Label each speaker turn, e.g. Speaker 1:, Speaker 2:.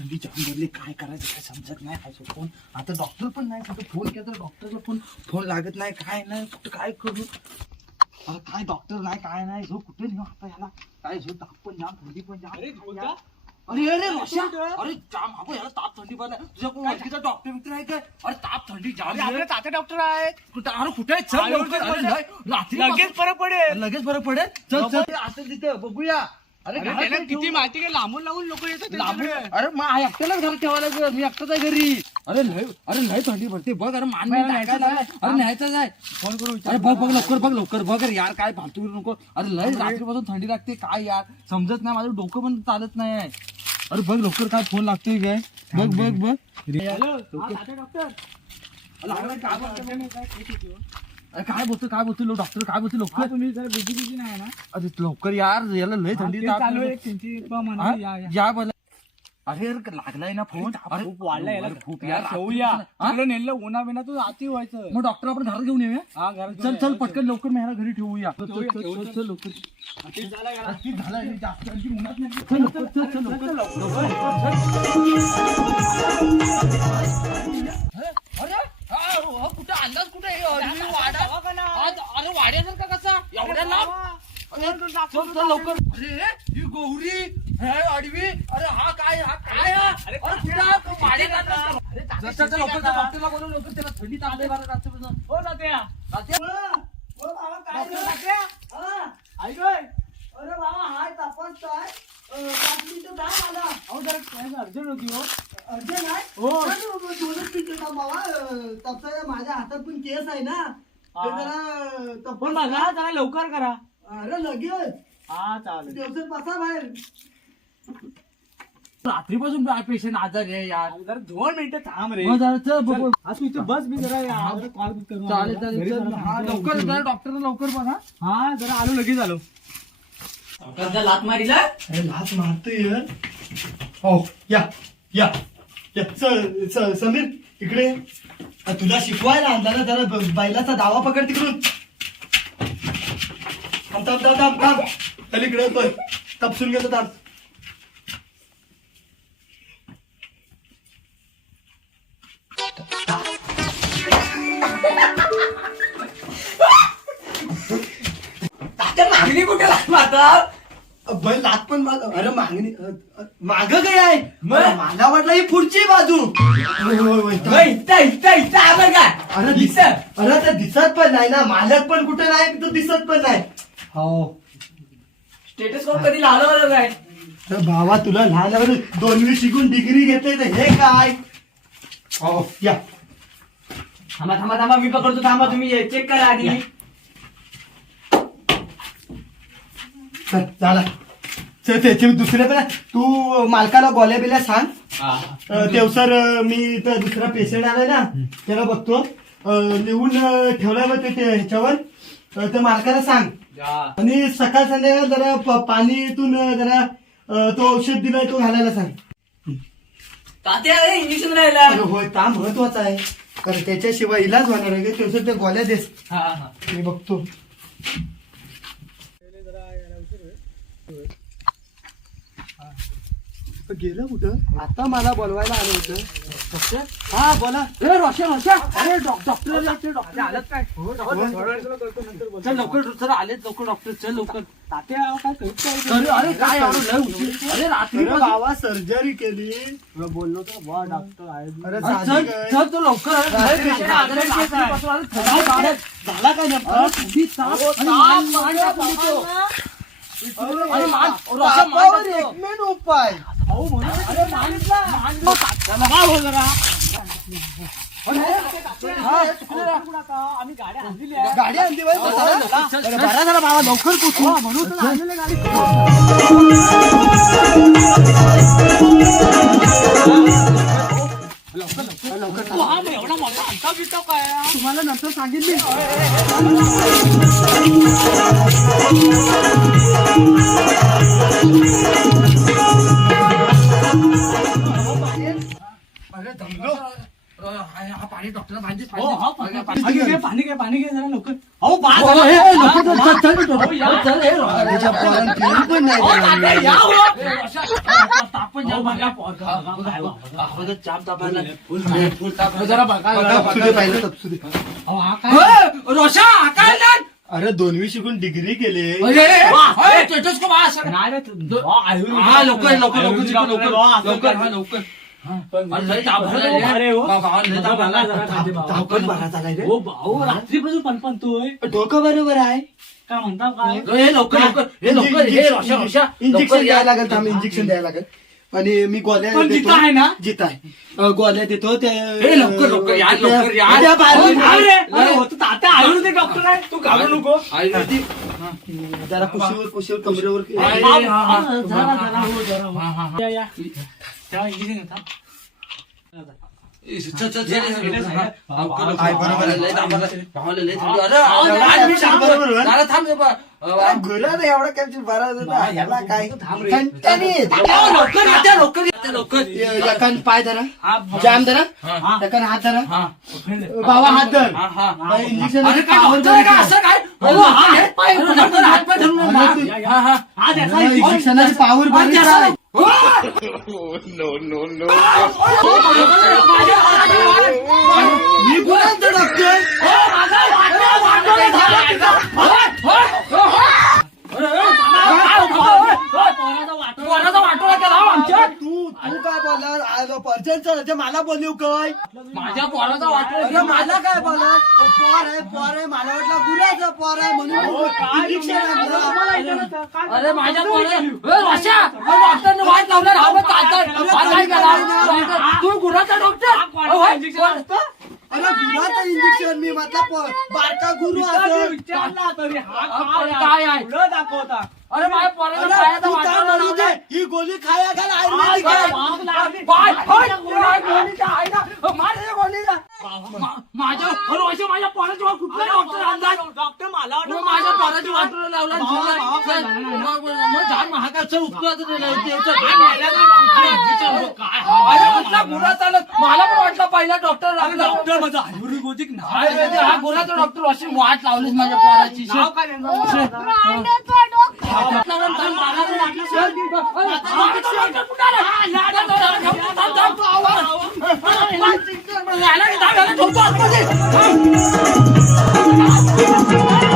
Speaker 1: थंडी जाम भरली, काय करायचं काय समजत नाही. काय फोन आता डॉक्टर पण नाही, कुठं फोन केला तर डॉक्टरला फोन लागत नाही, काय नाही कुठं काय करू. अरे काय डॉक्टर नाही काय नाही, जो कुठे नेऊ आता याला, काय जो ताप पण जाम थंडी पण जाम. अरे अरे रोशा, अरे जाम अगो याला ताप थंडी पण आहे. तुझ्या कोण ओळखीचा डॉक्टर मित्र आहे काय? अरे ताप थंडी जाम.
Speaker 2: आपले तात्या डॉक्टर आहेत.
Speaker 1: अरे कुठे आहे? चल लवकर. रात्री
Speaker 2: लगेच फरक पडेल.
Speaker 1: लगेच बरं पडेल. चल चल असं तिथं बघूया. अरे
Speaker 2: त्याला किती माहिती काय, लांबून लांबून लोक येतात त्यांच्याकडे.
Speaker 1: अरे मग एकट्यालाच घरात ठेवायला, मी एकटाच आहे घरी. अरे लय थंडी भरते बघ. अरे मान नाही टाकायला. अरे न्यायचं आहे. फोन करू. अरे बघ लवकर बघ यार, काय फालतू करू नको. अरे लय रात्रीपासून थंडी लागते काय यार, समजत नाही, माझं डोकं पण चालत नाही आहे. अरे बघ लवकर काय फोन लागतोय काय, बघ. अरे काय बोलतो डॉक्टर, काय बोलतो लवकर.
Speaker 2: तुम्ही जर बिझी नाही ना.
Speaker 1: अरे लवकर यार, याला लय थंडी
Speaker 2: चालू आहे त्यांची
Speaker 1: या बोला. अरे लागलाय ना फोन. अरे
Speaker 2: खूप वाढलाय याला.
Speaker 1: खूप यार
Speaker 2: ठेवूया. नेलं उन्हा बिना तू आती व्हायचं.
Speaker 1: मग डॉक्टर आपण घरात घेऊन येऊया.
Speaker 2: हा घरात
Speaker 1: चल पटकन लवकर मी ह्याला घरी ठेवूया. चल लवकर. झालं जास्त उन्हात नाही. चल अरे कुठे अंदाज कुठे अरे वाड्यासारखा कसा एवढ्या लांब. चल लवकर. अरे ही गौरी हे आडवी. अरे हा काय अरे डॉक्टरला बोलव लवकर, त्याला थंडी तापले बरं रात्रीपासून.
Speaker 2: हो तात्या.
Speaker 3: अरे बाबा हाय तपास काय 5 मिनिटं दाम आला.
Speaker 2: अहो जरा अर्जंट होती हो.
Speaker 3: अर्जंट आहे.
Speaker 2: हो.
Speaker 3: 2 मिनिटं दाम बाबा. तपसाच्या माझ्या हातात पण केस आहे ना, ते जरा
Speaker 2: पण
Speaker 3: तपास.
Speaker 2: बघा जरा लवकर करा.
Speaker 3: अरे लगेच
Speaker 2: हा चालेल.
Speaker 3: दिवसात बसा बाहेर.
Speaker 1: रात्रीपासून पेशंट आजारी आहे यार.
Speaker 2: जरा 2 मिनिटं थांब रे.
Speaker 1: मग जरा चल
Speaker 2: आज तू इथे बस मी जरा कॉल करू.
Speaker 1: चालेल चल. हा लवकर जरा डॉक्टरला लवकर बघा.
Speaker 2: हा जरा आलो लगेच आलो.
Speaker 1: लात मारीला.
Speaker 3: अरे लाच मारतोय यार. हो या समीर इकडे. तुला शिकवायला आणला ना, जरा बैलाचा दावा पकड तिकडून. थांब चल इकडे येतोय. तपसून घेतो थांब.
Speaker 1: मागणी कुठे आता
Speaker 3: बैल लात पण माग. अरे मागणी माग काय आहे. मला वाटलं ही पुढची बाजू. अरे ते दिसत पण नाही ना, मालक पण कुठे नाही, तो दिसत पण नाही. हो
Speaker 1: स्टेटस कधी लावलं काय.
Speaker 3: तर भावा तुला लहानवर 2वी शिकून डिग्री घेते तर हे काय. हो या.
Speaker 1: थांबा मी पकडतो. थांबा तुम्ही चेक करा आधी.
Speaker 3: झाला. त्याचे दुसरे पण तू मालकाला गोल्या बिल्या सांग. तेवसर मी तर दुसरा पेशंट आलाय ना, त्याला बघतो. लिहून ठेवलाय मग ते ह्याच्यावर. तर मालकाला सांग. आणि सकाळ संध्याकाळ जरा पाणीतून जरा तो औषध दिलाय तो घालायला सांग.
Speaker 1: तात्या इंजेक्शन राहिला.
Speaker 3: अरे होय ता महत्वाचा आहे, कारण त्याच्याशिवाय इलाज होणार आहे. तेवसर ते गोळ्या देस. मी बघतो. गेलं कुठं. आता मला बोलवायला आलं होतं. हा बोला.
Speaker 1: रोशा अरे डॉक्टर आलत काय. चल लवकर सर आलेच लवकर डॉक्टर. चल लवकर.
Speaker 2: तात्या काय करत
Speaker 1: अरे काय लय उशीर. अरे रात्री
Speaker 3: बाबा सर्जरी केली.
Speaker 2: बोललो तर वा डॉक्टर आहे.
Speaker 3: अरे
Speaker 1: चल तो लवकर.
Speaker 3: झाला काय एकमेन उपाय.
Speaker 2: आम्ही गाड्या आणलेल्या.
Speaker 3: गाडी आणली
Speaker 1: बरा झाला बाबा लवकर पोचू म्हणून तर आणलेलं गाडी. लवकर
Speaker 2: एवढा मोठा अंता बिटा काय.
Speaker 1: तुम्हाला नंतर सांगितली.
Speaker 3: अरे दमलो.
Speaker 1: हा पाणी डॉक्टर पाहिजे
Speaker 2: हो हा पाणी घे जरा लवकर
Speaker 3: अहो बा
Speaker 1: हो,
Speaker 3: झालं.
Speaker 1: हे,
Speaker 3: ए,
Speaker 1: नको,
Speaker 3: नको,
Speaker 1: चल, चल,
Speaker 3: चल,
Speaker 1: चल,
Speaker 2: या.
Speaker 1: चल, हे,
Speaker 3: त्याच्या पोरानं पिऊन पण नाही दिलं.
Speaker 1: जाम तापायला फुल ताप
Speaker 2: जरा बघा
Speaker 3: तपसुदे पाहिलं, तपसुदे.
Speaker 1: रोशा काय नाही
Speaker 3: अरे 2वी शिकून डिग्री केले.
Speaker 1: स्टेटस्कोप हा सगळं हा लवकर लवकर लवकर शिकव, लवकर लवकर हा लवकर लय ताप
Speaker 2: अरे हो.
Speaker 1: बाबा लय ताप आला.
Speaker 3: ताप पण बरा झालाय रे.
Speaker 2: हो भाऊ रात्रीपासून पणपणतोय
Speaker 3: डोकं बरोबर आहे.
Speaker 2: काय म्हणता काय
Speaker 1: हे लवकर लवकर हे लवकर हे रोशा रोशा
Speaker 3: इंजेक्शन द्यायला लागेल. थांब इंजेक्शन द्यायला लागेल. आणि मी गोळ्या
Speaker 2: पण
Speaker 3: देतो.
Speaker 2: जिथं आहे ना?
Speaker 3: जिथं आहे. गोळ्या देतो ते.
Speaker 1: हे लवकर लवकर या लवकर या
Speaker 3: त्या बाहेर-
Speaker 2: अरे होतं तात्या आयुर्वेदिक डॉक्टर आहे तू घाबरू नको
Speaker 1: आयुर्वेदिक
Speaker 3: जरा कुशीवर कमरेवर
Speaker 2: या तेव्हा इंजेक्शन घेता
Speaker 1: चल चल चल
Speaker 3: काय बरोबर आहे.
Speaker 1: लय ताप आला. भावाला लय थंडी. अरे
Speaker 3: बरोबर आहे.
Speaker 1: जरा थांब जरा.
Speaker 3: घरात एवढा काय बरा ह्याला काय ठणठणीत.
Speaker 1: लवकर या लवकर लवकर
Speaker 3: एकान पाय धरा,
Speaker 2: हा
Speaker 3: जाम धरा,
Speaker 1: हा.
Speaker 3: एकान हात धरा.
Speaker 1: हा
Speaker 3: बाबा हात धर.
Speaker 1: हा हा
Speaker 3: इंजेक्शन
Speaker 1: अरे काय डॉक्टर आहे का असं काय हात पाय डॉक्टर हात पाय धरून
Speaker 3: अरे
Speaker 1: हा हा
Speaker 2: हा त्याचा
Speaker 3: इंजेक्शनाची पावर बरी आहे. मी कोणाचा डॉक्टर?
Speaker 1: कोणाचा वाटोळा केला हो आमच्या
Speaker 3: तू काय बोलला? पर्जनचं मला बोलू काय?
Speaker 1: माझ्या पोराचा वाटोळा
Speaker 3: अरे मला काय बोला? पोर आहे मला वाटलं गुराचं पोर आहे म्हणून इंजेक्शन आणलं.
Speaker 1: अरे माझ्या पोरा डॉक्टरने वाट लावणार हा मग काय केला तू गुराचा डॉक्टर
Speaker 3: अरे गुराचं इंजेक्शन मी म्हटलं बारका गुरु असं.
Speaker 2: विचारला तरी
Speaker 1: काय आहे?
Speaker 2: पुढं दाखवता
Speaker 1: अरे माझ्या पोराचा
Speaker 3: अरे
Speaker 1: पायाचा
Speaker 3: तू काय
Speaker 1: वाटोळा
Speaker 3: म्हणू दे?
Speaker 1: लावलाय.
Speaker 3: ही गोळी खाया घाल आयुर्वेदिक
Speaker 1: काय?
Speaker 3: आहे.
Speaker 1: माझ्या पोराची वाट कुठला डॉक्टर आणला
Speaker 2: डॉक्टर मला वाटलं
Speaker 1: माझ्या पोराची वाटोळा लावला झाड महागाचं उत्पादन गुरा चालत मला पण वाटलं पहिला डॉक्टर
Speaker 2: डॉक्टर माझा आयुर्वेदिक नाव
Speaker 1: हा गुराचा डॉक्टर अशी वाट लावलीच माझ्या पोराची
Speaker 2: नाव काय त्यांचं?
Speaker 1: मला